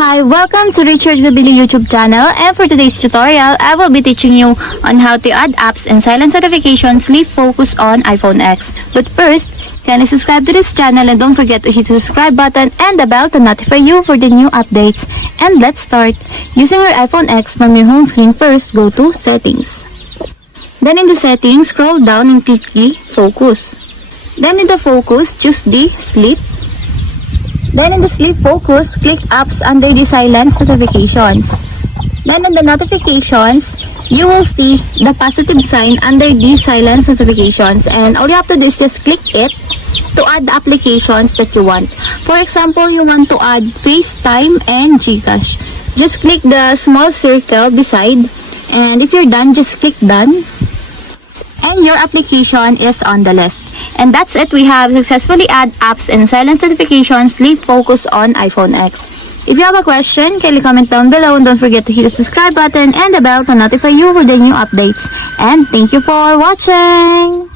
Hi, welcome to Richard Cabile YouTube channel, and for today's tutorial, I will be teaching you on how to add apps and silent notifications leave focus on iPhone X. But first, kindly subscribe to this channel and don't forget to hit the subscribe button and the bell to notify you for the new updates. And let's start. Using your iPhone X from your home screen, first go to Settings. Then in the settings, scroll down and click the Focus. Then in the Focus, choose the Sleep. Then in the Sleep Focus, click Apps under the Silent Notifications. Then in the Notifications, you will see the positive sign under the Silent Notifications, and all you have to do is just click it to add the applications that you want. For example, you want to add FaceTime and Gcash. Just click the small circle beside, and if you're done, just click Done. And your application is on the list. And that's it. We have successfully add apps and silent notifications leave focus on iPhone X. If you have a question, kindly comment down below and don't forget to hit the subscribe button and the bell to notify you for the new updates. And thank you for watching!